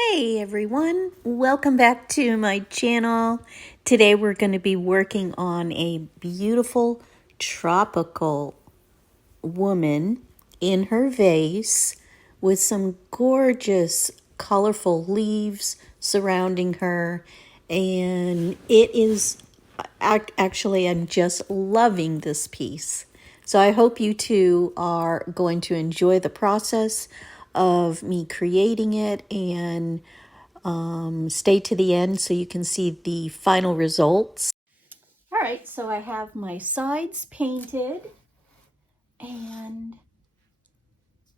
Hey everyone, welcome back to my channel. Today we're going to be working on a beautiful tropical woman in her vase with some gorgeous colorful leaves surrounding her, and it is actually, I'm just loving this piece. So I hope you two are going to enjoy the process of me creating it, and stay to the end so you can see the final results. All right, so I have my sides painted, and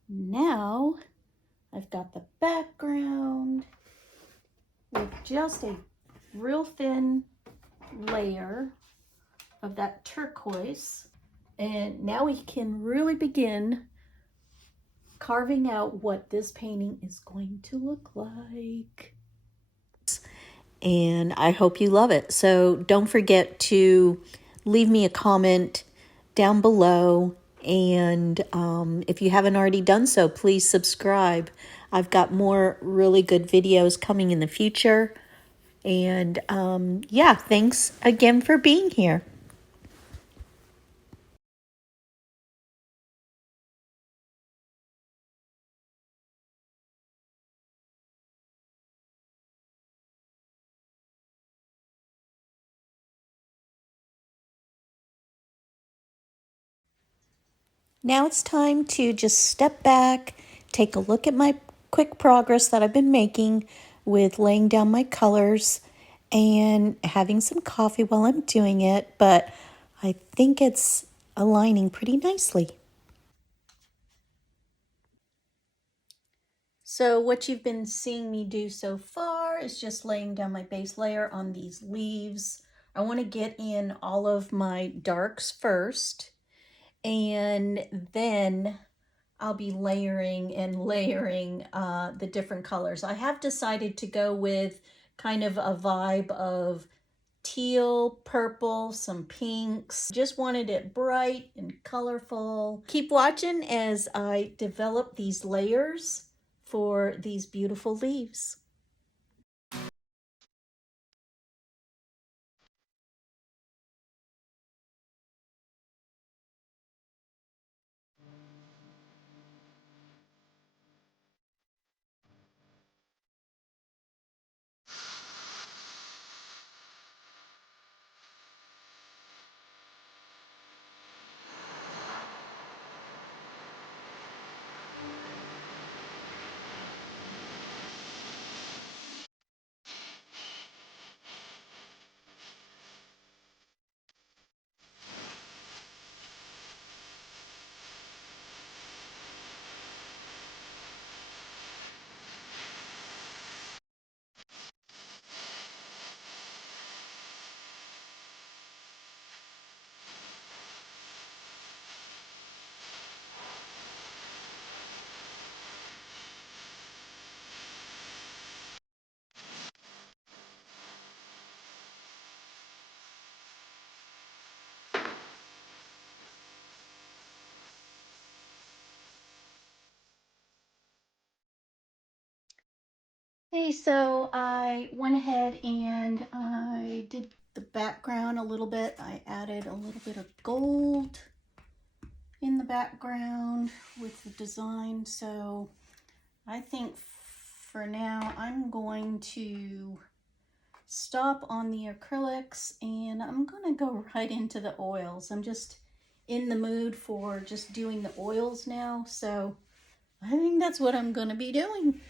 now I've got the background with just a real thin layer of that turquoise. And now we can really begin carving out what this painting is going to look like. And I hope you love it. So don't forget to leave me a comment down below. And if you haven't already done so, please subscribe. I've got more really good videos coming in the future. And yeah, thanks again for being here. Now it's time to just step back, take a look at my quick progress that I've been making with laying down my colors and having some coffee while I'm doing it, but I think it's aligning pretty nicely. So what you've been seeing me do so far is just laying down my base layer on these leaves. I want to get in all of my darks first, and then I'll be layering and layering the different colors. I have decided to go with kind of a vibe of teal, purple, some pinks. Just wanted it bright and colorful. Keep watching as I develop these layers for these beautiful leaves. Hey, so I went ahead and I did the background a little bit. I added a little bit of gold in the background with the design. So I think for now I'm going to stop on the acrylics and I'm gonna go right into the oils. I'm just in the mood for just doing the oils now, so I think that's what I'm gonna be doing.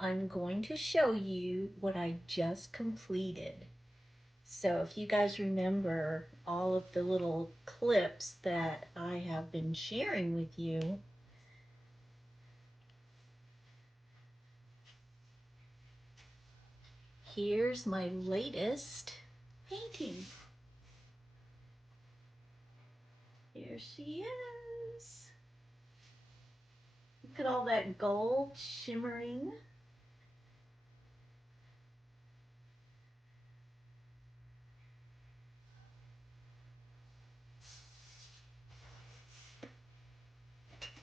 I'm going to show you what I just completed. So if you guys remember all of the little clips that I have been sharing with you, here's my latest painting. Here she is. Look at all that gold shimmering.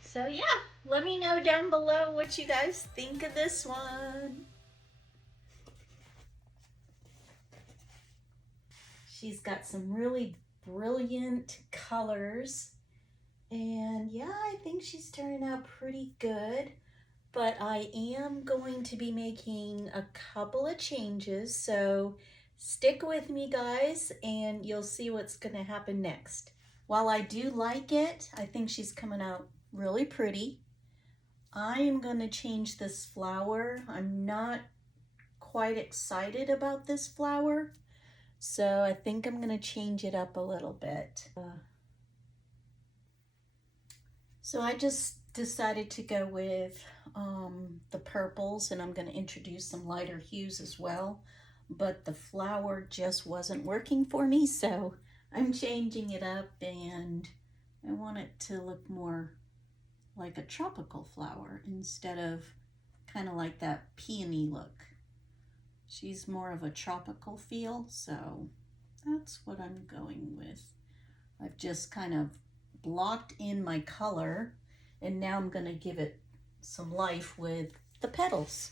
So yeah, let me know down below what you guys think of this one. She's got some really brilliant colors. And yeah, I think she's turning out pretty good. But I am going to be making a couple of changes. So stick with me, guys, and you'll see what's going to happen next. While I do like it, I think she's coming out really pretty. I am going to change this flower. I'm not quite excited about this flower, so I think I'm going to change it up a little bit. So I just decided to go with the purples, and I'm going to introduce some lighter hues as well, but the flower just wasn't working for me, so I'm changing it up, and I want it to look more like a tropical flower instead of kind of like that peony look. She's more of a tropical feel, so that's what I'm going with. I've just kind of blocked in my color, and now I'm going to give it some life with the petals.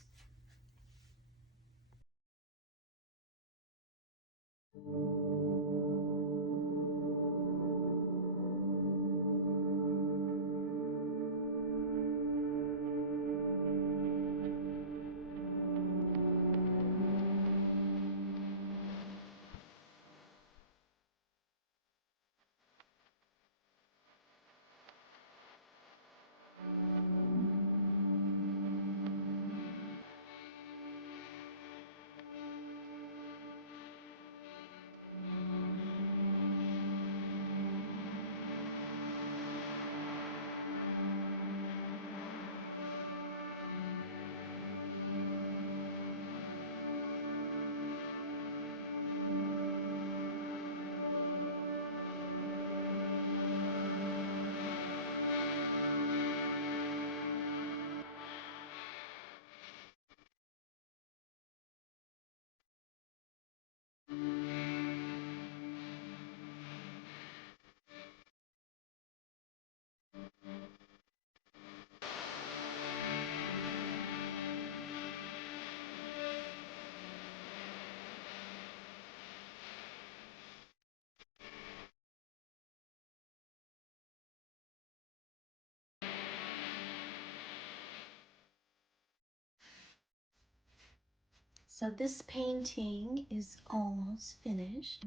So this painting is almost finished.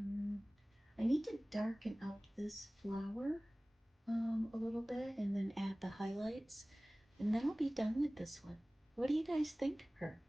I need to darken up this flower a little bit and then add the highlights, and then I'll be done with this one. What do you guys think of her?